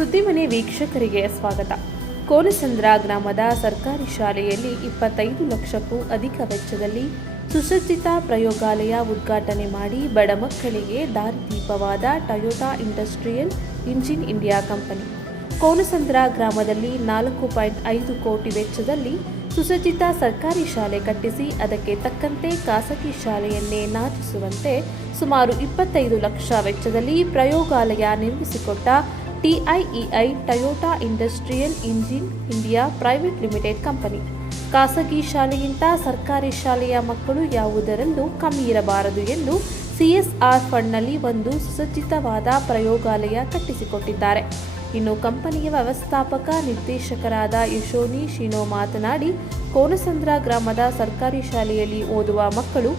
ಸುದ್ದಿಮನೆ ವೀಕ್ಷಕರಿಗೆ ಸ್ವಾಗತ. ಕೋನಸಂದ್ರ ಗ್ರಾಮದ ಸರ್ಕಾರಿ ಶಾಲೆಯಲ್ಲಿ 25 ಲಕ್ಷಕ್ಕೂ ಅಧಿಕ ವೆಚ್ಚದಲ್ಲಿ ಸುಸಜ್ಜಿತ ಪ್ರಯೋಗಾಲಯ ಉದ್ಘಾಟನೆ ಮಾಡಿ ಬಡ ಮಕ್ಕಳಿಗೆ ದಾರಿದೀಪವಾದ Toyota industrial engine India company Konasandra ಗ್ರಾಮದಲ್ಲಿ 4.5 ಕೋಟಿ ವೆಚ್ಚದಲ್ಲಿ ಸುಸಜ್ಜಿತ ಸರ್ಕಾರಿ ಶಾಲೆ ಕಟ್ಟಿಸಿ ಅದಕ್ಕೆ ತಕ್ಕಂತೆ ಖಾಸಗಿ ಶಾಲೆಯನ್ನೇ ನಾಚಿಸುವಂತೆ ಸುಮಾರು 25 ಲಕ್ಷ ವೆಚ್ಚದಲ್ಲಿ ಪ್ರಯೋಗಾಲಯ ನಿರ್ಮಿಸಿಕೊಟ್ಟ TIEI Toyota industrial engine India private limited company ಖಾಸಗಿ ಶಾಲೆಗಿಂತ ಸರ್ಕಾರಿ ಶಾಲೆಯ ಮಕ್ಕಳು ಯಾವುದರಲ್ಲೂ ಕಮ್ಮಿ ಇರಬಾರದು ಎಂದು CSR ಫಂಡ್ನಲ್ಲಿ ಒಂದು ಸುಸಜ್ಜಿತವಾದ ಪ್ರಯೋಗಾಲಯ ಕಟ್ಟಿಸಿಕೊಟ್ಟಿದ್ದಾರೆ. ಇನ್ನು ಕಂಪನಿಯ ವ್ಯವಸ್ಥಾಪಕ ನಿರ್ದೇಶಕರಾದ ಯಶೋನಿ ಶಿನೋ ಮಾತನಾಡಿ, ಕೋನಸಂದ್ರ ಗ್ರಾಮದ ಸರ್ಕಾರಿ ಶಾಲೆಯಲ್ಲಿ ಓದುವ ಮಕ್ಕಳು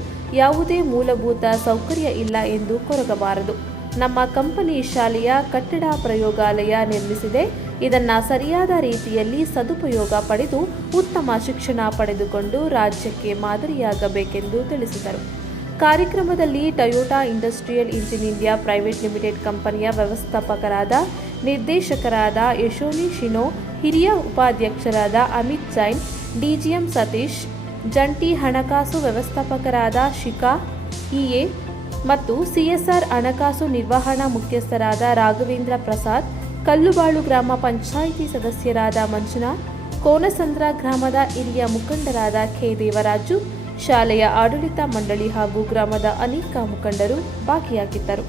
ಯಾವುದೇ ಮೂಲಭೂತ ಸೌಕರ್ಯ ಇಲ್ಲ ಎಂದು ಕೊರಗಬಾರದು. ನಮ್ಮ ಕಂಪನಿ ಶಾಲೆಯ ಕಟ್ಟಡ ಪ್ರಯೋಗಾಲಯ ನಿರ್ಮಿಸಿದೆ. ಇದನ್ನು ಸರಿಯಾದ ರೀತಿಯಲ್ಲಿ ಸದುಪಯೋಗ ಪಡೆದು ಉತ್ತಮ ಶಿಕ್ಷಣ ಪಡೆದುಕೊಂಡು ರಾಜ್ಯಕ್ಕೆ ಮಾದರಿಯಾಗಬೇಕೆಂದು ತಿಳಿಸಿದರು. ಕಾರ್ಯಕ್ರಮದಲ್ಲಿ Toyota industrial engine India private limited ಕಂಪನಿಯ ವ್ಯವಸ್ಥಾಪಕರಾದ ನಿರ್ದೇಶಕರಾದ ಯಶೋನಿ ಶಿನೋ, ಹಿರಿಯ ಉಪಾಧ್ಯಕ್ಷರಾದ ಅಮಿತ್ ಜೈನ್, DGM ಸತೀಶ್, ಜಂಟಿ ಹಣಕಾಸು ವ್ಯವಸ್ಥಾಪಕರಾದ ಶಿಖಾ EA ಮತ್ತು CSR ಹಣಕಾಸು ನಿರ್ವಹಣಾ ಮುಖ್ಯಸ್ಥರಾದ ರಾಘವೇಂದ್ರ ಪ್ರಸಾದ್, ಕಲ್ಲುಬಾಳು ಗ್ರಾಮ ಪಂಚಾಯಿತಿ ಸದಸ್ಯರಾದ ಮಂಜುನಾಥ್, ಕೋನಸಂದ್ರ ಗ್ರಾಮದ ಹಿರಿಯ ಮುಖಂಡರಾದ K ದೇವರಾಜು, ಶಾಲೆಯ ಆಡಳಿತ ಮಂಡಳಿ ಹಾಗೂ ಗ್ರಾಮದ ಅನೇಕ ಮುಖಂಡರು ಭಾಗಿಯಾಗಿದ್ದರು.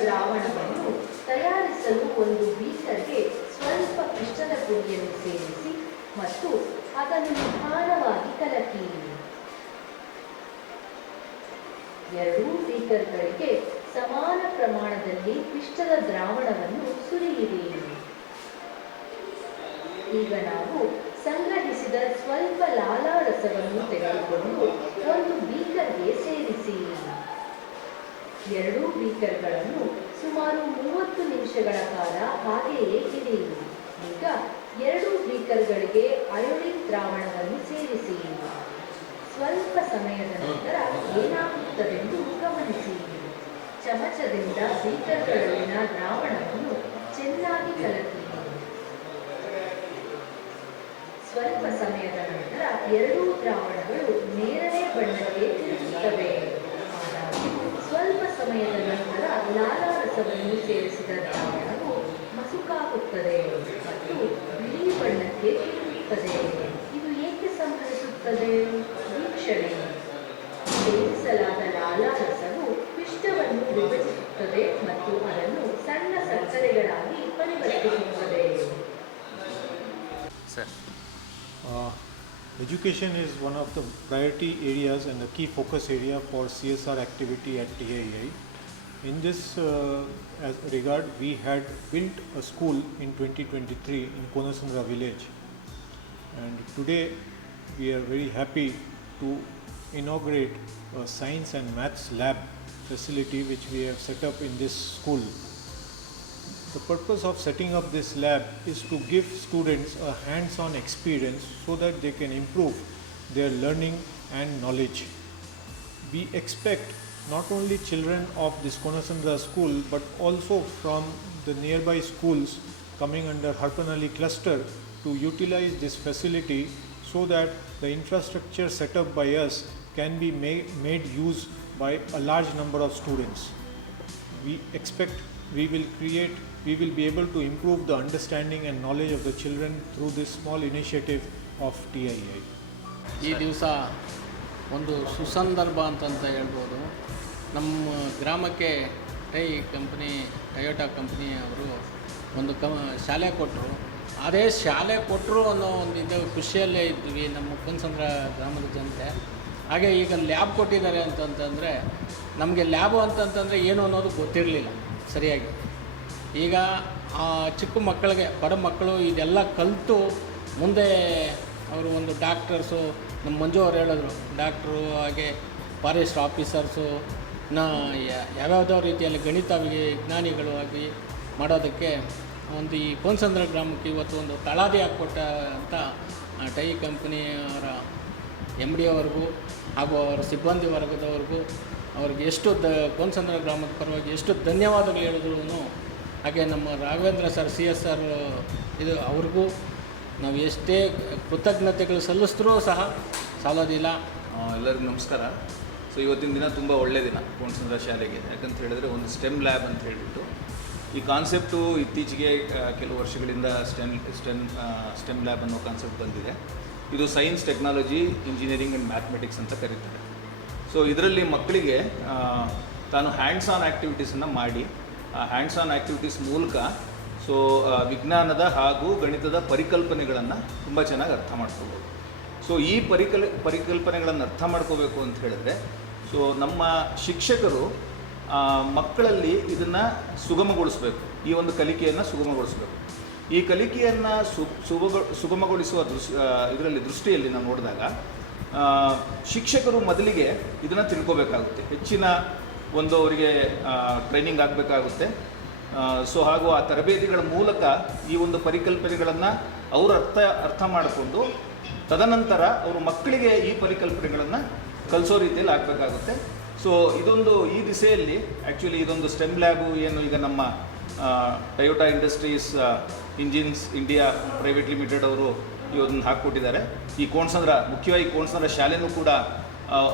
ದ್ರಾವಣವನ್ನು ತಯಾರಿಸಲು ಒಂದು ಬೀಕರ್ಗೆ ಸ್ವಲ್ಪ ಪಿಷ್ಟದ ಪುಡಿಯನ್ನು ಸೇರಿಸಿ ಮತ್ತು ಅದನ್ನು ನಿಧಾನವಾಗಿ ಕಲಕಿ. ಎರಡೂ ಬೀಕರ್ಗಳಿಗೆ ಸಮಾನ ಪ್ರಮಾಣದಲ್ಲಿ ಪಿಷ್ಟದ ದ್ರಾವಣವನ್ನು ಸುರಿಯಿರಿ. ಈಗ ನಾವು ಸಂಗ್ರಹಿಸಿದ ಸ್ವಲ್ಪ ಲಾಲಾರಸವನ್ನು ತೆಗೆದುಕೊಂಡು ಒಂದು ಬೀಕರ್ಗೆ ಸೇರಿಸಿ. ಎರಡೂ ಬೀಕರ್ಗಳನ್ನು ಸುಮಾರು 30 ನಿಮಿಷಗಳ ಕಾಲ ಹಾಗೆಯೇ ಇಡಿ. ಈಗ ಎರಡೂ ಬೀಕರ್ಗಳಿಗೆ ಅಯೋಡಿನ್ ದ್ರಾವಣವನ್ನು ಸೇರಿಸಿ. ಸ್ವಲ್ಪ ಸಮಯದ ನಂತರ ಏನಾಗುತ್ತದೆಂದು ಗಮನಿಸಿ. ಚಮಚದಿಂದ ಬೀಕರ್ಗಳಲ್ಲಿನ ದ್ರಾವಣವನ್ನು ಚೆನ್ನಾಗಿ ಕಲಕಿ. ಸ್ವಲ್ಪ ಸಮಯದ ನಂತರ ಎರಡೂ ದ್ರಾವಣಗಳು ನೇರಳೆ ಬಣ್ಣಕ್ಕೆ ತಿರುಗುತ್ತವೆ. ಸ್ವಲ್ಪ ಸಮಯದ ನಂತರ ಲಾಲಾರಸವನ್ನು ಸೇರಿಸಿದ ದ್ರಾವಣವು ಮಸುಕಾಗುತ್ತದೆ ಮತ್ತು ಬಿಳಿ ಬಣ್ಣಕ್ಕೆ ತಿರುಗುತ್ತದೆ. ಇದು ಏಕೆ ಸಂಭವಿಸುತ್ತದೆ? ವೀಕ್ಷಣೆ. ಸೇರಿಸಲಾದ ಲಾಲಾರಸವು ಪಿಷ್ಟವನ್ನು ವಿಭಜಿಸುತ್ತದೆ ಮತ್ತು ಅದನ್ನು ಸಣ್ಣ ಸಕ್ಕರೆಗಳಾಗಿ ಪರಿವರ್ತಿಸುತ್ತದೆ. Education is one of the priority areas and the key focus area for CSR activity at TIEI. In this regard, we had built a school in 2023 in Konasandra village, and today we are very happy to inaugurate a science and maths lab facility which we have set up in this school. The purpose of setting up this lab is to give students a hands-on experience so that they can improve their learning and knowledge. We expect not only children of this Konasandra school but also from the nearby schools coming under Harpanhalli cluster to utilize this facility so that the infrastructure set up by us can be made use by a large number of students. We expect we will be able to improve the understanding and knowledge of the children through this small initiative of TII. ಈ ದಿವಸ ಒಂದು ಸುಸಂದರ್ಭ ಅಂತಂತ ಹೇಳ್ಬೋದು. ನಮ್ಮ ಗ್ರಾಮಕ್ಕೆ Toyota company ಅವರು ಒಂದು ಶಾಲೆ ಕೊಟ್ಟರು. ಅದೇ ಶಾಲೆ ಕೊಟ್ಟರು ಅನ್ನೋ ಒಂದು ಇದು ಖುಷಿಯಲ್ಲೇ ಇದ್ವಿ ನಮ್ಮ ಕೋನಸಂದ್ರ ಗ್ರಾಮದ ಜನತೆ. ಹಾಗೆ ಈಗ ಲ್ಯಾಬ್ ಕೊಟ್ಟಿದ್ದಾರೆ ಅಂತಂತಂದರೆ ನಮಗೆ ಲ್ಯಾಬು ಅಂತಂತಂದರೆ ಏನು ಅನ್ನೋದು ಗೊತ್ತಿರಲಿಲ್ಲ ಸರಿಯಾಗಿ. ಈಗ ಚಿಕ್ಕ ಮಕ್ಕಳಿಗೆ ಬಡ ಮಕ್ಕಳು ಇದೆಲ್ಲ ಕಲಿತು ಮುಂದೆ ಅವರು ಒಂದು ಡಾಕ್ಟರ್ಸು, ನಮ್ಮ ಮಂಜು ಅವ್ರು ಹೇಳಿದ್ರು ಡಾಕ್ಟ್ರು, ಹಾಗೆ ಫಾರೆಸ್ಟ್ ಆಫೀಸರ್ಸು, ಯಾವ್ಯಾವುದೋ ರೀತಿಯಲ್ಲಿ ಗಣಿತ ವಿಜ್ಞಾನಿಗಳು ಆಗಿ ಮಾಡೋದಕ್ಕೆ ಒಂದು ಈ ಕೋನಸಂದ್ರ ಗ್ರಾಮಕ್ಕೆ ಇವತ್ತು ಒಂದು ತಳಾದಿ ಹಾಕ್ಕೊಟ್ಟ ಅಂತ ಟೈ ಕಂಪ್ನಿಯವರ MD ಅವ್ರಿಗೂ ಹಾಗೂ ಅವರ ಸಿಬ್ಬಂದಿ ವರ್ಗದವ್ರಿಗೂ ಅವ್ರಿಗೆ ಎಷ್ಟು ಕೋನಸಂದ್ರ ಗ್ರಾಮದ ಪರವಾಗಿ ಎಷ್ಟು ಧನ್ಯವಾದಗಳು ಹೇಳಿದ್ರು. ಹಾಗೆ ನಮ್ಮ ರಾಘವೇಂದ್ರ ಸರ್ CSR ಇದು ಅವ್ರಿಗೂ ನಾವು ಎಷ್ಟೇ ಕೃತಜ್ಞತೆಗಳು ಸಲ್ಲಿಸಿದ್ರೂ ಸಹ ಸಾಲೋದಿಲ್ಲ. ಎಲ್ಲರಿಗೂ ನಮಸ್ಕಾರ. ಸೊ ಇವತ್ತಿನ ದಿನ ತುಂಬ ಒಳ್ಳೆಯ ದಿನ ಕೋನಸಂದ್ರ ಶಾಲೆಗೆ. ಯಾಕಂತ ಹೇಳಿದ್ರೆ ಒಂದು ಸ್ಟೆಮ್ ಲ್ಯಾಬ್ ಅಂತ ಹೇಳಿಬಿಟ್ಟು ಈ ಕಾನ್ಸೆಪ್ಟು ಇತ್ತೀಚೆಗೆ ಕೆಲವು ವರ್ಷಗಳಿಂದ ಸ್ಟೆಮ್ ಲ್ಯಾಬ್ ಅನ್ನೋ ಕಾನ್ಸೆಪ್ಟ್ ಬಂದಿದೆ. ಇದು science, technology, engineering and mathematics ಅಂತ ಕರೀತಾರೆ. ಸೊ ಇದರಲ್ಲಿ ಮಕ್ಕಳಿಗೆ ತಾನು ಹ್ಯಾಂಡ್ಸ್ ಆನ್ ಆ್ಯಕ್ಟಿವಿಟೀಸನ್ನು ಮಾಡಿ ಆ ಹ್ಯಾಂಡ್ಸ್ ಆನ್ ಆ್ಯಕ್ಟಿವಿಟೀಸ್ ಮೂಲಕ ಸೊ ವಿಜ್ಞಾನದ ಹಾಗೂ ಗಣಿತದ ಪರಿಕಲ್ಪನೆಗಳನ್ನು ತುಂಬ ಚೆನ್ನಾಗಿ ಅರ್ಥ ಮಾಡ್ಕೋಬೋದು. ಸೊ ಈ ಪರಿಕಲ್ಪನೆಗಳನ್ನು ಅರ್ಥ ಮಾಡ್ಕೋಬೇಕು ಅಂತ ಹೇಳಿದ್ರೆ ಸೊ ನಮ್ಮ ಶಿಕ್ಷಕರು ಮಕ್ಕಳಲ್ಲಿ ಇದನ್ನು ಸುಗಮಗೊಳಿಸಬೇಕು. ಈ ಒಂದು ಕಲಿಕೆಯನ್ನು ಸುಗಮಗೊಳಿಸಬೇಕು. ಈ ಕಲಿಕೆಯನ್ನು ಸುಗಮಗೊಳಿಸುವ ದೃಷ್ಟಿಯಲ್ಲಿ ನಾವು ನೋಡಿದಾಗ ಶಿಕ್ಷಕರು ಮೊದಲಿಗೆ ಇದನ್ನು ತಿಳ್ಕೋಬೇಕಾಗುತ್ತೆ. ಹೆಚ್ಚಿನ ಒಂದು ಅವರಿಗೆ ಟ್ರೈನಿಂಗ್ ಆಗಬೇಕಾಗುತ್ತೆ. ಸೊ ಹಾಗೂ ಆ ತರಬೇತಿಗಳ ಮೂಲಕ ಈ ಒಂದು ಪರಿಕಲ್ಪನೆಗಳನ್ನು ಅವರು ಅರ್ಥ ಮಾಡಿಕೊಂಡು ತದನಂತರ ಅವರು ಮಕ್ಕಳಿಗೆ ಈ ಪರಿಕಲ್ಪನೆಗಳನ್ನು ಕಲಿಸೋ ರೀತಿಯಲ್ಲಿ ಆಗಬೇಕಾಗುತ್ತೆ. ಸೊ ಈ ದಿಸೆಯಲ್ಲಿ ಆ್ಯಕ್ಚುಲಿ ಇದೊಂದು ಸ್ಟೆಮ್ ಲ್ಯಾಬು ಏನು ಈಗ ನಮ್ಮ Toyota industries engines India private limited ಅವರು ಇವನ್ನ ಹಾಕ್ಕೊಟ್ಟಿದ್ದಾರೆ. ಮುಖ್ಯವಾಗಿ ಕೋನಸಂದ್ರ ಶಾಲೆನೂ ಕೂಡ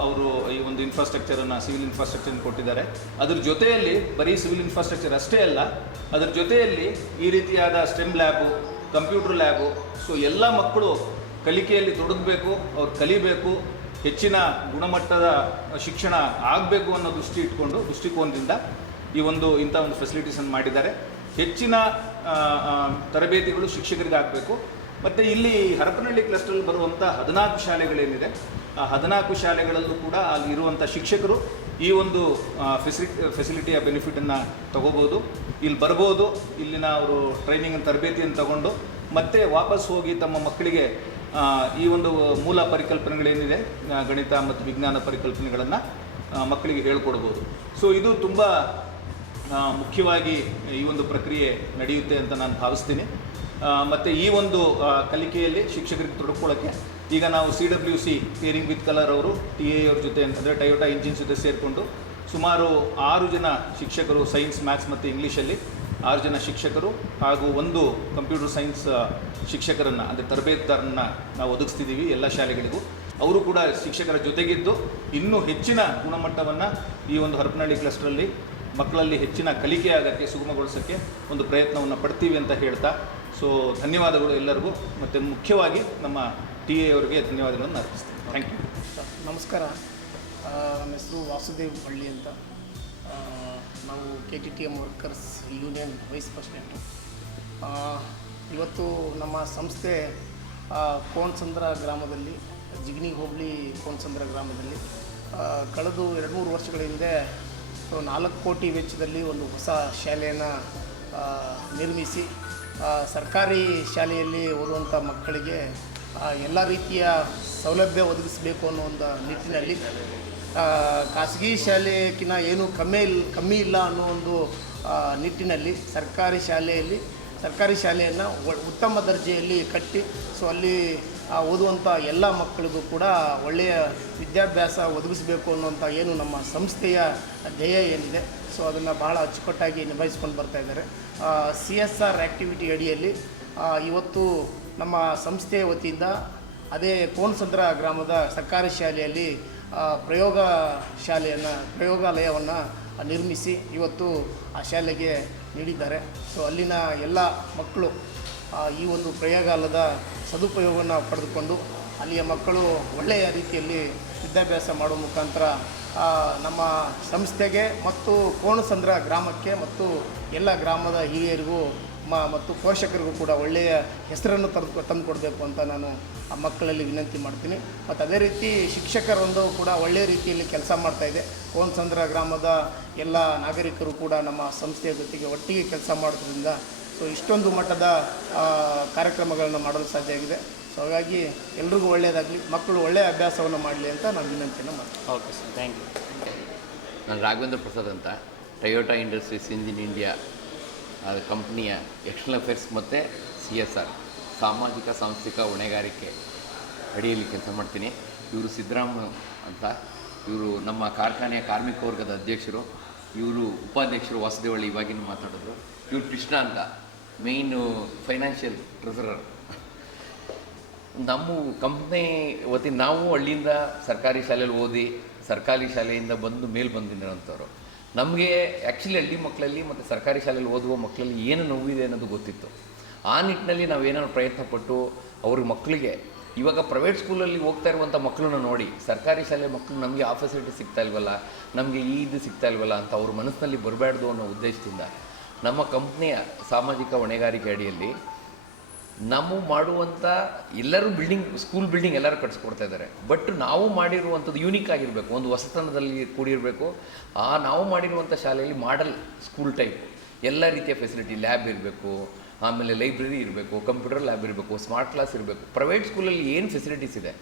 ಅವರು ಈ ಒಂದು ಇನ್ಫ್ರಾಸ್ಟ್ರಕ್ಚರನ್ನು, ಸಿವಿಲ್ ಇನ್ಫ್ರಾಸ್ಟ್ರಕ್ಚರನ್ನು ಕೊಟ್ಟಿದ್ದಾರೆ. ಅದ್ರ ಜೊತೆಯಲ್ಲಿ ಬರೀ ಸಿವಿಲ್ ಇನ್ಫ್ರಾಸ್ಟ್ರಕ್ಚರ್ ಅಷ್ಟೇ ಅಲ್ಲ, ಅದರ ಜೊತೆಯಲ್ಲಿ ಈ ರೀತಿಯಾದ stem lab, computer lab, so ಎಲ್ಲ ಮಕ್ಕಳು ಕಲಿಕೆಯಲ್ಲಿ ತೊಡಗಬೇಕು, ಅವ್ರು ಕಲಿಬೇಕು, ಹೆಚ್ಚಿನ ಗುಣಮಟ್ಟದ ಶಿಕ್ಷಣ ಆಗಬೇಕು ಅನ್ನೋ ದೃಷ್ಟಿಕೋನದಿಂದ ಇಂಥ ಒಂದು ಫೆಸಿಲಿಟೀಸನ್ನು ಮಾಡಿದ್ದಾರೆ. ಹೆಚ್ಚಿನ ತರಬೇತಿಗಳು ಶಿಕ್ಷಕರಿಗೆ ಆಗಬೇಕು. ಮತ್ತು ಇಲ್ಲಿ ಹರಪನಹಳ್ಳಿ ಕ್ಲಸ್ಟರಲ್ಲಿ ಬರುವಂಥ 14 ಶಾಲೆಗಳೇನಿದೆ, ಆ 14 ಶಾಲೆಗಳಲ್ಲೂ ಕೂಡ ಅಲ್ಲಿ ಇರುವಂಥ ಶಿಕ್ಷಕರು ಈ ಒಂದು ಫೆಸಿಲಿಟಿಯ ಬೆನಿಫಿಟನ್ನು ತಗೋಬೋದು, ಇಲ್ಲಿ ಬರ್ಬೋದು. ಇಲ್ಲಿನ ಅವರು ಟ್ರೈನಿಂಗ್ ತರಬೇತಿಯನ್ನು ತಗೊಂಡು ಮತ್ತೆ ವಾಪಸ್ ಹೋಗಿ ತಮ್ಮ ಮಕ್ಕಳಿಗೆ ಈ ಒಂದು ಮೂಲ ಪರಿಕಲ್ಪನೆಗಳೇನಿದೆ, ಗಣಿತ ಮತ್ತು ವಿಜ್ಞಾನ ಪರಿಕಲ್ಪನೆಗಳನ್ನು ಮಕ್ಕಳಿಗೆ ಹೇಳ್ಕೊಡ್ಬೋದು. ಸೊ ಇದು ತುಂಬ ಮುಖ್ಯವಾಗಿ ಈ ಒಂದು ಪ್ರಕ್ರಿಯೆ ನಡೆಯುತ್ತೆ ಅಂತ ನಾನು ಭಾವಿಸ್ತೀನಿ. ಮತ್ತು ಈ ಒಂದು ಕಲಿಕೆಯಲ್ಲಿ ಶಿಕ್ಷಕರಿಗೆ ತೊಡಕೊಳ್ಳೋಕ್ಕೆ ಈಗ ನಾವು CWC ಕೇರಿಂಗ್ ವಿತ್ ಕಲರ್ ಅವರು TA ಅವ್ರ ಜೊತೆ ಅಂದರೆ ಟೊಯೋಟಾ ಇಂಜಿನ್ಸ್ ಜೊತೆ ಸೇರಿಕೊಂಡು ಸುಮಾರು 6 ಜನ ಶಿಕ್ಷಕರು, ಸೈನ್ಸ್, ಮ್ಯಾಥ್ಸ್ ಮತ್ತು ಇಂಗ್ಲೀಷಲ್ಲಿ 6 ಜನ ಶಿಕ್ಷಕರು ಹಾಗೂ 1 ಕಂಪ್ಯೂಟರ್ ಸೈನ್ಸ್ ಶಿಕ್ಷಕರನ್ನು ಅಂದರೆ ತರಬೇತುದಾರರನ್ನು ನಾವು ಒದಗಿಸ್ತಿದ್ದೀವಿ ಎಲ್ಲ ಶಾಲೆಗಳಿಗೂ. ಅವರು ಕೂಡ ಶಿಕ್ಷಕರ ಜೊತೆಗಿದ್ದು ಇನ್ನೂ ಹೆಚ್ಚಿನ ಗುಣಮಟ್ಟವನ್ನು ಈ ಒಂದು ಹರಪನಹಳ್ಳಿ ಕ್ಲಸ್ಟರಲ್ಲಿ ಮಕ್ಕಳಲ್ಲಿ ಹೆಚ್ಚಿನ ಕಲಿಕೆ ಆಗೋಕ್ಕೆ, ಸುಗಮಗೊಳಿಸೋಕ್ಕೆ ಒಂದು ಪ್ರಯತ್ನವನ್ನು ಪಡ್ತೀವಿ ಅಂತ ಹೇಳ್ತಾ, ಸೊ ಧನ್ಯವಾದಗಳು ಎಲ್ಲರಿಗೂ. ಮತ್ತು ಮುಖ್ಯವಾಗಿ ನಮ್ಮ TA ಅವರಿಗೆ ಧನ್ಯವಾದಗಳನ್ನು ಅರ್ಪಿಸ್ತೀನಿ. Thank you. ನಮಸ್ಕಾರ. ನನ್ನ ಹೆಸರು ವಾಸುದೇವ್ ಬಳ್ಳಿ ಅಂತ. ನಾವು KTTM workers union wise president. ಇವತ್ತು ನಮ್ಮ ಸಂಸ್ಥೆ ಕೋನಸಂದ್ರ ಗ್ರಾಮದಲ್ಲಿ, ಜಿಗಣಿ ಹೋಬಳಿ ಕೋನಸಂದ್ರ ಗ್ರಾಮದಲ್ಲಿ ಕಳೆದ 2-3 ವರ್ಷಗಳ ಹಿಂದೆ 4 ಕೋಟಿ ವೆಚ್ಚದಲ್ಲಿ ಒಂದು ಹೊಸ ಶಾಲೆಯನ್ನು ನಿರ್ಮಿಸಿ ಸರ್ಕಾರಿ ಶಾಲೆಯಲ್ಲಿ ಓದುವಂಥ ಮಕ್ಕಳಿಗೆ ಎಲ್ಲ ರೀತಿಯ ಸೌಲಭ್ಯ ಒದಗಿಸಬೇಕು ಅನ್ನೋ ಒಂದು ನಿಟ್ಟಿನಲ್ಲಿ ಖಾಸಗಿ ಶಾಲೆಗಿನ್ನ ಏನು ಕಮ್ಮಿ ಇಲ್ಲ ಅನ್ನೋ ಒಂದು ನಿಟ್ಟಿನಲ್ಲಿ ಸರ್ಕಾರಿ ಶಾಲೆಯನ್ನು ಉತ್ತಮ ದರ್ಜೆಯಲ್ಲಿ ಕಟ್ಟಿ ಸೊ ಅಲ್ಲಿ ಓದುವಂಥ ಎಲ್ಲ ಮಕ್ಕಳಿಗೂ ಕೂಡ ಒಳ್ಳೆಯ ವಿದ್ಯಾಭ್ಯಾಸ ಒದಗಿಸಬೇಕು ಅನ್ನುವಂಥ ಏನು ನಮ್ಮ ಸಂಸ್ಥೆಯ ಧ್ಯೇಯ ಏನಿದೆ ಸೊ ಅದನ್ನು ಭಾಳ ಅಚ್ಚುಕಟ್ಟಾಗಿ ನಿಭಾಯಿಸ್ಕೊಂಡು ಬರ್ತಾಯಿದ್ದಾರೆ. CSR ಆ್ಯಕ್ಟಿವಿಟಿ ಅಡಿಯಲ್ಲಿ ಇವತ್ತು ನಮ್ಮ ಸಂಸ್ಥೆಯ ವತಿಯಿಂದ ಅದೇ ಕೋಣಸಂದ್ರ ಗ್ರಾಮದ ಸರ್ಕಾರಿ ಶಾಲೆಯಲ್ಲಿ ಪ್ರಯೋಗಾಲಯವನ್ನು ನಿರ್ಮಿಸಿ ಇವತ್ತು ಆ ಶಾಲೆಗೆ ನೀಡಿದ್ದಾರೆ. ಸೊ ಅಲ್ಲಿನ ಎಲ್ಲ ಮಕ್ಕಳು ಈ ಒಂದು ಪ್ರಯೋಗಾಲಯದ ಸದುಪಯೋಗವನ್ನು ಪಡೆದುಕೊಂಡು ಅಲ್ಲಿಯ ಮಕ್ಕಳು ಒಳ್ಳೆಯ ರೀತಿಯಲ್ಲಿ ವಿದ್ಯಾಭ್ಯಾಸ ಮಾಡುವ ಮುಖಾಂತರ ನಮ್ಮ ಸಂಸ್ಥೆಗೆ ಮತ್ತು ಕೋಣಸಂದ್ರ ಗ್ರಾಮಕ್ಕೆ ಮತ್ತು ಎಲ್ಲ ಗ್ರಾಮದ ಹಿರಿಯರಿಗೂ ಮತ್ತು ಪೋಷಕರಿಗೂ ಕೂಡ ಒಳ್ಳೆಯ ಹೆಸರನ್ನು ತಂದು ಕೊಡಬೇಕು ಅಂತ ನಾನು ಆ ಮಕ್ಕಳಲ್ಲಿ ವಿನಂತಿ ಮಾಡ್ತೀನಿ. ಮತ್ತು ಅದೇ ರೀತಿ ಶಿಕ್ಷಕರೊಂದು ಕೂಡ ಒಳ್ಳೆಯ ರೀತಿಯಲ್ಲಿ ಕೆಲಸ ಮಾಡ್ತಾಯಿದೆ. ಕೋಣಸಂದ್ರ ಗ್ರಾಮದ ಎಲ್ಲ ನಾಗರಿಕರು ಕೂಡ ನಮ್ಮ ಸಂಸ್ಥೆಯ ಜೊತೆಗೆ ಒಟ್ಟಿಗೆ ಕೆಲಸ ಮಾಡೋದ್ರಿಂದ ಸೊ ಇಷ್ಟೊಂದು ಮಟ್ಟದ ಕಾರ್ಯಕ್ರಮಗಳನ್ನು ಮಾಡಲು ಸಾಧ್ಯ ಆಗಿದೆ. ಸೊ ಹಾಗಾಗಿ ಎಲ್ರಿಗೂ ಒಳ್ಳೆಯದಾಗಲಿ, ಮಕ್ಕಳು ಒಳ್ಳೆಯ ಅಭ್ಯಾಸವನ್ನು ಮಾಡಲಿ ಅಂತ ನಾನು ವಿನಂತಿಯನ್ನು ಮಾಡ್ತೀನಿ. Okay sir, thank you. ನಾನು ರಾಘವೇಂದ್ರ ಪ್ರಸಾದ್ ಅಂತ ಟೊಯೋಟಾ ಇಂಡಸ್ಟ್ರೀಸ್ ಇನ್ ಇಂಡಿಯಾ ಕಂಪ್ನಿಯ ಎಕ್ಸ್ಟರ್ನಲ್ ಅಫೇರ್ಸ್ ಮತ್ತು CSR ಸಾಮಾಜಿಕ ಸಾಂಸ್ಥಿಕ ಹೊಣೆಗಾರಿಕೆ ಅಡಿಯಲ್ಲಿ ಕೆಲಸ ಮಾಡ್ತೀನಿ. ಇವರು ಸಿದ್ದರಾಮ ಅಂತ, ಇವರು ನಮ್ಮ ಕಾರ್ಖಾನೆಯ ಕಾರ್ಮಿಕ ವರ್ಗದ ಅಧ್ಯಕ್ಷರು, ಇವರು ಉಪಾಧ್ಯಕ್ಷರು ವಾಸುದೇವಳ್ಳಿ ಇವಾಗಿನ ಮಾತಾಡಿದ್ರು. ಇವರು ಕೃಷ್ಣ ಅಂತ ಮೇಯ್ನು ಫೈನಾನ್ಷಿಯಲ್ ಟ್ರೆಸರರ್. ನಮ್ಮ ಕಂಪ್ನಿ ವತಿಯಿಂದ ನಾವು ಹಳ್ಳಿಯಿಂದ ಸರ್ಕಾರಿ ಶಾಲೆಯಲ್ಲಿ ಓದಿ ಸರ್ಕಾರಿ ಶಾಲೆಯಿಂದ ಮೇಲೆ ಬಂದಿರೋಂಥವ್ರು. ನಮಗೆ ಆ್ಯಕ್ಚುಲಿ ಹಳ್ಳಿ ಮಕ್ಕಳಲ್ಲಿ ಮತ್ತು ಸರ್ಕಾರಿ ಶಾಲೆಯಲ್ಲಿ ಓದುವ ಮಕ್ಕಳಲ್ಲಿ ಏನು ನೋವಿದೆ ಅನ್ನೋದು ಗೊತ್ತಿತ್ತು. ಆ ನಿಟ್ಟಿನಲ್ಲಿ ನಾವೇನಾದ್ರು ಪ್ರಯತ್ನಪಟ್ಟು ಅವ್ರ ಮಕ್ಕಳಿಗೆ ಇವಾಗ ಪ್ರೈವೇಟ್ ಸ್ಕೂಲಲ್ಲಿ ಹೋಗ್ತಾ ಇರುವಂಥ ಮಕ್ಕಳನ್ನ ನೋಡಿ ಸರ್ಕಾರಿ ಶಾಲೆ ಮಕ್ಕಳು ನಮಗೆ ಆ ಫೆಸಿಲಿಟಿ ಸಿಗ್ತಾ ಇಲ್ವಲ್ಲ, ನಮಗೆ ಇದು ಸಿಗ್ತಾ ಇಲ್ವಲ್ಲ ಅಂತ ಅವ್ರ ಮನಸ್ಸಿನಲ್ಲಿ ಬರಬಾರ್ದು ಅನ್ನೋ ಉದ್ದೇಶದಿಂದ ನಮ್ಮ ಕಂಪ್ನಿಯ ಸಾಮಾಜಿಕ ಹೊಣೆಗಾರಿಕೆ ಅಡಿಯಲ್ಲಿ ನಾವು ಮಾಡುವಂಥ ಎಲ್ಲರೂ ಸ್ಕೂಲ್ ಬಿಲ್ಡಿಂಗ್ ಎಲ್ಲರೂ ಕಟ್ಸ್ಕೊಡ್ತಾ ಇದ್ದಾರೆ. ಬಟ್ ನಾವು ಮಾಡಿರುವಂಥದ್ದು ಯೂನಿಕ್ ಆಗಿರಬೇಕು, ಒಂದು ಹೊಸತನದಲ್ಲಿ ಕೂಡಿರಬೇಕು. ನಾವು ಮಾಡಿರುವಂಥ ಶಾಲೆಯಲ್ಲಿ ಮಾಡೆಲ್ ಸ್ಕೂಲ್ ಟೈಪ್ ಎಲ್ಲ ರೀತಿಯ ಫೆಸಿಲಿಟಿ, ಲ್ಯಾಬ್ ಇರಬೇಕು, ಆಮೇಲೆ ಲೈಬ್ರರಿ ಇರಬೇಕು, ಕಂಪ್ಯೂಟರ್ ಲ್ಯಾಬ್ ಇರಬೇಕು, ಸ್ಮಾರ್ಟ್ ಕ್ಲಾಸ್ ಇರಬೇಕು. ಪ್ರೈವೇಟ್ ಸ್ಕೂಲಲ್ಲಿ ಏನು ಫೆಸಿಲಿಟೀಸ್ ಇದೆ,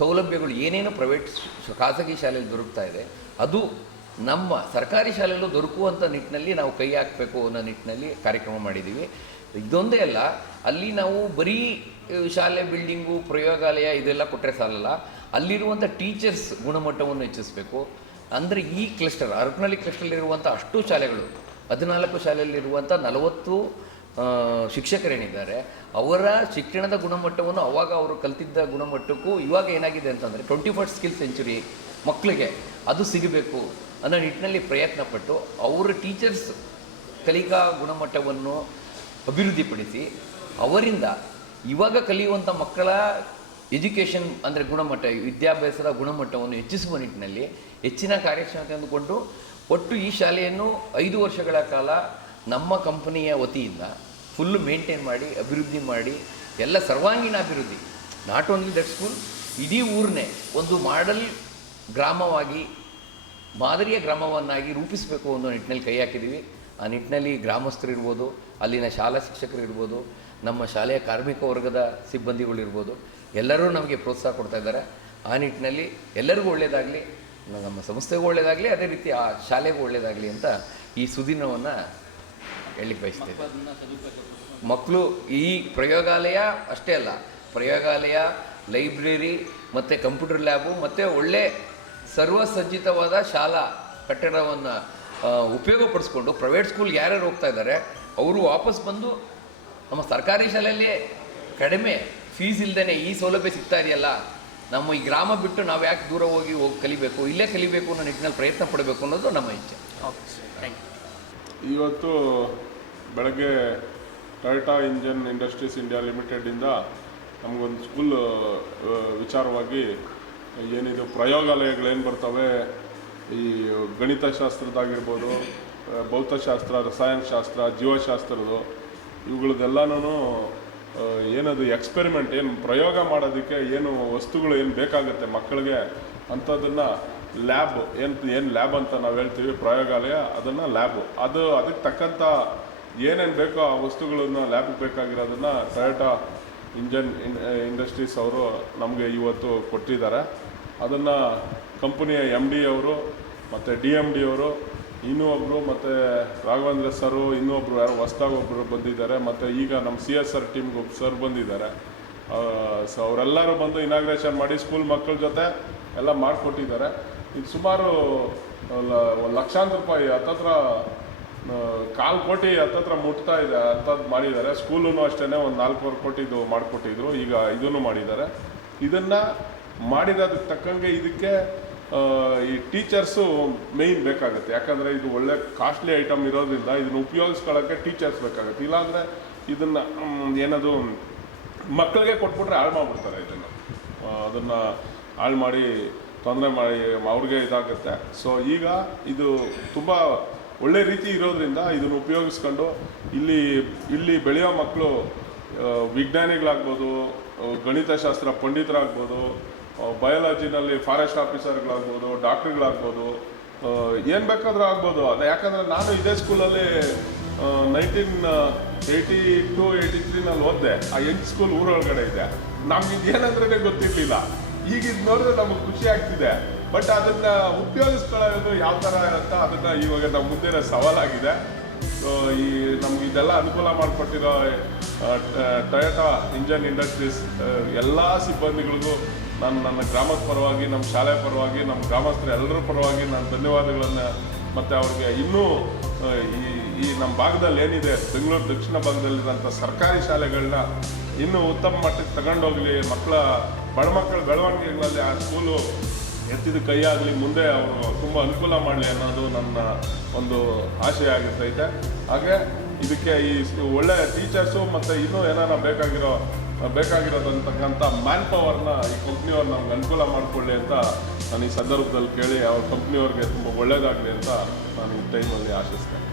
ಸೌಲಭ್ಯಗಳು ಏನೇನು ಖಾಸಗಿ ಶಾಲೆಯಲ್ಲಿ ದೊರಕ್ತಾ ಇದೆ, ಅದು ನಮ್ಮ ಸರ್ಕಾರಿ ಶಾಲೆಯಲ್ಲೂ ದೊರಕುವಂಥ ನಿಟ್ಟಿನಲ್ಲಿ ನಾವು ಕೈ ಹಾಕಬೇಕು ಅನ್ನೋ ನಿಟ್ಟಿನಲ್ಲಿ ಕಾರ್ಯಕ್ರಮ ಮಾಡಿದ್ದೀವಿ. ಇದೊಂದೇ ಅಲ್ಲ, ಅಲ್ಲಿ ನಾವು ಬರೀ ಶಾಲೆ ಬಿಲ್ಡಿಂಗು ಪ್ರಯೋಗಾಲಯ ಇದೆಲ್ಲ ಕೊಟ್ಟರೆ ಸಾಲಲ್ಲ, ಅಲ್ಲಿರುವಂಥ ಟೀಚರ್ಸ್ ಗುಣಮಟ್ಟವನ್ನು ಹೆಚ್ಚಿಸಬೇಕು. ಅಂದರೆ ಈ ಕ್ಲಸ್ಟರ್ ಅರಕನಹಳ್ಳಿ ಕ್ಲಸ್ಟರಲ್ಲಿರುವಂಥ ಅಷ್ಟು ಶಾಲೆಗಳು 14 ಶಾಲೆಯಲ್ಲಿರುವಂಥ 40 ಶಿಕ್ಷಕರೇನಿದ್ದಾರೆ ಅವರ ಶಿಕ್ಷಣದ ಗುಣಮಟ್ಟವನ್ನು ಅವಾಗ ಅವರು ಕಲ್ತಿದ್ದ ಗುಣಮಟ್ಟಕ್ಕೂ ಇವಾಗ ಏನಾಗಿದೆ ಅಂತಂದರೆ 21st ಸ್ಕಿಲ್ ಸೆಂಚುರಿ ಮಕ್ಕಳಿಗೆ ಅದು ಸಿಗಬೇಕು ಅನ್ನೋ ನಿಟ್ಟಿನಲ್ಲಿ ಪ್ರಯತ್ನಪಟ್ಟು ಅವರ ಟೀಚರ್ಸ್ ಕಲಿಕಾ ಗುಣಮಟ್ಟವನ್ನು ಅಭಿವೃದ್ಧಿಪಡಿಸಿ ಅವರಿಂದ ಇವಾಗ ಕಲಿಯುವಂಥ ಮಕ್ಕಳ ಎಜುಕೇಷನ್ ಅಂದರೆ ಗುಣಮಟ್ಟ, ವಿದ್ಯಾಭ್ಯಾಸದ ಗುಣಮಟ್ಟವನ್ನು ಹೆಚ್ಚಿಸುವ ನಿಟ್ಟಿನಲ್ಲಿ ಹೆಚ್ಚಿನ ಕಾರ್ಯಕ್ಷಮತೆ ಅಂದುಕೊಂಡು ಒಟ್ಟು ಈ ಶಾಲೆಯನ್ನು 5 ವರ್ಷಗಳ ಕಾಲ ನಮ್ಮ ಕಂಪನಿಯ ವತಿಯಿಂದ ಫುಲ್ಲು ಮೇಂಟೈನ್ ಮಾಡಿ ಅಭಿವೃದ್ಧಿ ಮಾಡಿ ಎಲ್ಲ ಸರ್ವಾಂಗೀಣ ಅಭಿವೃದ್ಧಿ, ನಾಟ್ ಓನ್ಲಿ ದಟ್ ಸ್ಕೂಲ್, ಇಡೀ ಊರನ್ನೇ ಒಂದು ಮಾಡೆಲ್ ಗ್ರಾಮವಾಗಿ ಮಾದರಿಯ ಗ್ರಾಮವನ್ನಾಗಿ ರೂಪಿಸಬೇಕು ಅನ್ನೋ ನಿಟ್ಟಿನಲ್ಲಿ ಕೈ ಹಾಕಿದ್ದೀವಿ. ಆ ನಿಟ್ಟಿನಲ್ಲಿ ಗ್ರಾಮಸ್ಥರಿರ್ಬೋದು, ಅಲ್ಲಿನ ಶಾಲಾ ಶಿಕ್ಷಕರು ಇರ್ಬೋದು, ನಮ್ಮ ಶಾಲೆಯ ಕಾರ್ಮಿಕ ವರ್ಗದ ಸಿಬ್ಬಂದಿಗಳಿರ್ಬೋದು, ಎಲ್ಲರೂ ನಮಗೆ ಪ್ರೋತ್ಸಾಹ ಕೊಡ್ತಾ ಇದ್ದಾರೆ. ಆ ನಿಟ್ಟಿನಲ್ಲಿ ಎಲ್ಲರಿಗೂ ಒಳ್ಳೆಯದಾಗಲಿ, ನಮ್ಮ ಸಂಸ್ಥೆಗೂ ಒಳ್ಳೆಯದಾಗಲಿ, ಅದೇ ರೀತಿ ಆ ಶಾಲೆಗೂ ಒಳ್ಳೆಯದಾಗಲಿ ಅಂತ ಈ ಸುದಿನವನ್ನು ಹೇಳಲಿಕ್ಕೆ ಬಯಸ್ತೇನೆ. ಮಕ್ಕಳು ಈ ಪ್ರಯೋಗಾಲಯ ಅಷ್ಟೇ ಅಲ್ಲ, ಪ್ರಯೋಗಾಲಯ, ಲೈಬ್ರರಿ ಮತ್ತು ಕಂಪ್ಯೂಟರ್ ಲ್ಯಾಬು ಮತ್ತು ಒಳ್ಳೆ ಸರ್ವಸಜ್ಜಿತವಾದ ಶಾಲಾ ಕಟ್ಟಡವನ್ನು ಉಪಯೋಗಪಡಿಸ್ಕೊಂಡು ಪ್ರೈವೇಟ್ ಸ್ಕೂಲ್ ಯಾರ್ಯಾರು ಹೋಗ್ತಾ ಇದ್ದಾರೆ ಅವರು ವಾಪಸ್ ಬಂದು ನಮ್ಮ ಸರ್ಕಾರಿ ಶಾಲೆಯಲ್ಲಿ ಕಡಿಮೆ ಫೀಸ್ ಇಲ್ಲದೇ ಈ ಸೌಲಭ್ಯ ಸಿಗ್ತಾ ಇದೆಯಲ್ಲ, ನಮ್ಮ ಈ ಗ್ರಾಮ ಬಿಟ್ಟು ನಾವು ಯಾಕೆ ದೂರ ಹೋಗಿ ಕಲಿಬೇಕು, ಇಲ್ಲೇ ಕಲಿಬೇಕು ಅನ್ನೋ ನಿಟ್ಟಿನಲ್ಲಿ ಪ್ರಯತ್ನ ಪಡಬೇಕು ಅನ್ನೋದು ನಮ್ಮ ಇಚ್ಛೆ. Okay, thank you. ಇವತ್ತು ಬೆಳಗ್ಗೆ ಟೊಯೋಟಾ ಇಂಡಸ್ಟ್ರೀಸ್ ಇಂಡಿಯಾ ಲಿಮಿಟೆಡಿಂದ ನಮಗೊಂದು ಸ್ಕೂಲ್ ವಿಚಾರವಾಗಿ ಏನಿದು ಪ್ರಯೋಗಾಲಯಗಳೇನು ಬರ್ತವೆ, ಈ ಗಣಿತಶಾಸ್ತ್ರದಾಗಿರ್ಬೋದು, ಭೌತಶಾಸ್ತ್ರ, ರಸಾಯನಶಾಸ್ತ್ರ, ಜೀವಶಾಸ್ತ್ರದ್ದು ಇವುಗಳದ್ದೆಲ್ಲನೂ ಏನದು ಎಕ್ಸ್ಪೆರಿಮೆಂಟ್ ಏನು ಪ್ರಯೋಗ ಮಾಡೋದಕ್ಕೆ ಏನು ವಸ್ತುಗಳು ಏನು ಬೇಕಾಗುತ್ತೆ ಮಕ್ಕಳಿಗೆ ಅಂಥದ್ದನ್ನು ಲ್ಯಾಬ್ ಏನು ಲ್ಯಾಬ್ ಅಂತ ನಾವು ಹೇಳ್ತೀವಿ, ಪ್ರಯೋಗಾಲಯ ಅದನ್ನು ಲ್ಯಾಬು, ಅದಕ್ಕೆ ತಕ್ಕಂಥ ಏನೇನು ಬೇಕೋ ಆ ವಸ್ತುಗಳನ್ನು ಲ್ಯಾಬ್ಗೆ ಬೇಕಾಗಿರೋದನ್ನು ಟೊಯೋಟಾ ಇಂಡಸ್ಟ್ರೀಸ್ ಅವರು ನಮಗೆ ಇವತ್ತು ಕೊಟ್ಟಿದ್ದಾರೆ. ಅದನ್ನು ಕಂಪನಿಯ MD ಅವರು ಮತ್ತು DMD ಅವರು ಇನ್ನೂ ಒಬ್ಬರು ಮತ್ತು ರಾಘವೇಂದ್ರ ಸರು ಇನ್ನೂ ಒಬ್ಬರು ಯಾರು ಹೊಸ್ದಾಗಿ ಒಬ್ಬರು ಬಂದಿದ್ದಾರೆ. ಮತ್ತು ಈಗ ನಮ್ಮ CSR ಟೀಮ್ಗೆ ಒಬ್ಬ ಸರ್ ಬಂದಿದ್ದಾರೆ. ಸೊ ಅವರೆಲ್ಲರೂ ಬಂದು ಇನಾಗ್ರೇಷನ್ ಮಾಡಿ ಸ್ಕೂಲ್ ಮಕ್ಕಳ ಜೊತೆ ಎಲ್ಲ ಮಾಡಿಕೊಟ್ಟಿದ್ದಾರೆ. ಇದು ಸುಮಾರು ಲಕ್ಷಾಂತರ ರೂಪಾಯಿ ಹತ್ತತ್ರ 1/4 ಕೋಟಿ ಹತ್ತತ್ರ ಮುಟ್ತಾ ಇದೆ ಅಂಥದ್ದು ಮಾಡಿದ್ದಾರೆ. ಸ್ಕೂಲೂ ಅಷ್ಟೇ ಒಂದು 4 ಕೋಟಿದು ಮಾಡಿಕೊಟ್ಟಿದ್ರು. ಈಗ ಇದನ್ನು ಮಾಡಿದ್ದಾರೆ. ಇದನ್ನು ಮಾಡಿರೋದಕ್ಕೆ ತಕ್ಕಂಗೆ ಇದಕ್ಕೆ ಈ ಟೀಚರ್ಸು ಮೇಯ್ನ್ ಬೇಕಾಗುತ್ತೆ. ಯಾಕಂದರೆ ಇದು ಒಳ್ಳೆ ಕಾಸ್ಟ್ಲಿ ಐಟಮ್ ಇರೋದ್ರಿಂದ ಇದನ್ನು ಉಪಯೋಗಿಸ್ಕೊಳ್ಳೋಕ್ಕೆ ಟೀಚರ್ಸ್ ಬೇಕಾಗುತ್ತೆ. ಇಲ್ಲಾಂದರೆ ಇದನ್ನು ಏನದು ಮಕ್ಕಳಿಗೆ ಕೊಟ್ಬಿಟ್ರೆ ಹಾಳು ಮಾಡಿಬಿಡ್ತಾರೆ. ಅದನ್ನು ಹಾಳು ಮಾಡಿ ತೊಂದರೆ ಮಾಡಿ ಅವ್ರಿಗೆ ಇದಾಗುತ್ತೆ. ಸೊ ಈಗ ಇದು ತುಂಬ ಒಳ್ಳೆ ರೀತಿ ಇರೋದ್ರಿಂದ ಇದನ್ನು ಉಪಯೋಗಿಸ್ಕೊಂಡು ಇಲ್ಲಿ ಬೆಳೆಯೋ ಮಕ್ಕಳು ವಿಜ್ಞಾನಿಗಳಾಗ್ಬೋದು, ಗಣಿತಶಾಸ್ತ್ರ ಪಂಡಿತರಾಗ್ಬೋದು, ಬಯಾಲಜಿನಲ್ಲಿ ಫಾರೆಸ್ಟ್ ಆಫೀಸರ್ಗಳಾಗ್ಬೋದು, ಡಾಕ್ಟ್ರುಗಳಾಗ್ಬೋದು, ಏನು ಬೇಕಾದರೂ ಆಗ್ಬೋದು. ಯಾಕಂದರೆ ನಾನು ಇದೇ ಸ್ಕೂಲಲ್ಲಿ 1982-83 ಓದಿದೆ. ಆ ಸ್ಕೂಲ್ ಊರೊಳಗಡೆ ಇದೆ. ನಮ್ಗೆ ಇದೇನಂದ್ರೇ ಗೊತ್ತಿರಲಿಲ್ಲ. ಈಗ ಇದು ನೋಡಿದ್ರೆ ನಮಗೆ ಖುಷಿ ಆಗ್ತಿದೆ. ಬಟ್ ಅದನ್ನು ಉಪಯೋಗಿಸ್ಕೊಳ್ಳೋದು ಯಾವ ಥರ ಅಂತ ಅದನ್ನು ಇವಾಗ ನಮ್ಮ ಮುಂದಿನ ಸವಾಲಾಗಿದೆ. ಸೊ ನಮ್ಗೆ ಇದೆಲ್ಲ ಅನುಕೂಲ ಮಾಡಿಕೊಟ್ಟಿರೋ ಟೊಯೋಟಾ ಇಂಜನ್ ಇಂಡಸ್ಟ್ರೀಸ್ ಎಲ್ಲ ಸಿಬ್ಬಂದಿಗಳಿಗೂ ನಾನು ನನ್ನ ಗ್ರಾಮದ ಪರವಾಗಿ, ನಮ್ಮ ಶಾಲೆ ಪರವಾಗಿ, ನಮ್ಮ ಗ್ರಾಮಸ್ಥರು ಎಲ್ಲರ ಪರವಾಗಿ ನಾನು ಧನ್ಯವಾದಗಳನ್ನು, ಮತ್ತು ಅವ್ರಿಗೆ ಇನ್ನೂ ಈ ನಮ್ಮ ಭಾಗದಲ್ಲಿ ಏನಿದೆ ಬೆಂಗಳೂರು ದಕ್ಷಿಣ ಭಾಗದಲ್ಲಿರೋಂಥ ಸರ್ಕಾರಿ ಶಾಲೆಗಳನ್ನ ಇನ್ನೂ ಉತ್ತಮ ಮಟ್ಟಕ್ಕೆ ತಗೊಂಡೋಗಲಿ, ಬಡ ಮಕ್ಕಳ ಬೆಳವಣಿಗೆಗಳಲ್ಲಿ ಆ ಸ್ಕೂಲು ಎತ್ತಿದ ಕೈಯಾಗಲಿ, ಮುಂದೆ ಅವರು ತುಂಬ ಅನುಕೂಲ ಮಾಡಲಿ ಅನ್ನೋದು ನನ್ನ ಒಂದು ಆಶಯ ಆಗಿರ್ತೈತೆ. ಹಾಗೆ ಇದಕ್ಕೆ ಈ ಒಳ್ಳೆ ಟೀಚರ್ಸು ಮತ್ತು ಇನ್ನೂ ಏನಾರ ಬೇಕಾಗಿರೋದಂತಕ್ಕಂಥ ಮ್ಯಾನ್ ಪವರ್ನ ಈ ಕಂಪ್ನಿಯವ್ರು ನಮ್ಗೆ ಅನುಕೂಲ ಮಾಡಿಕೊಳ್ಳಿ ಅಂತ ನಾನು ಈ ಸಂದರ್ಭದಲ್ಲಿ ಕೇಳಿ ಅವ್ರ ಕಂಪ್ನಿಯವ್ರಿಗೆ ತುಂಬ ಒಳ್ಳೆಯದಾಗಲಿ ಅಂತ ನಾನು ಈ ಟೈಮಲ್ಲಿ ಆಶಿಸ್ತೇನೆ.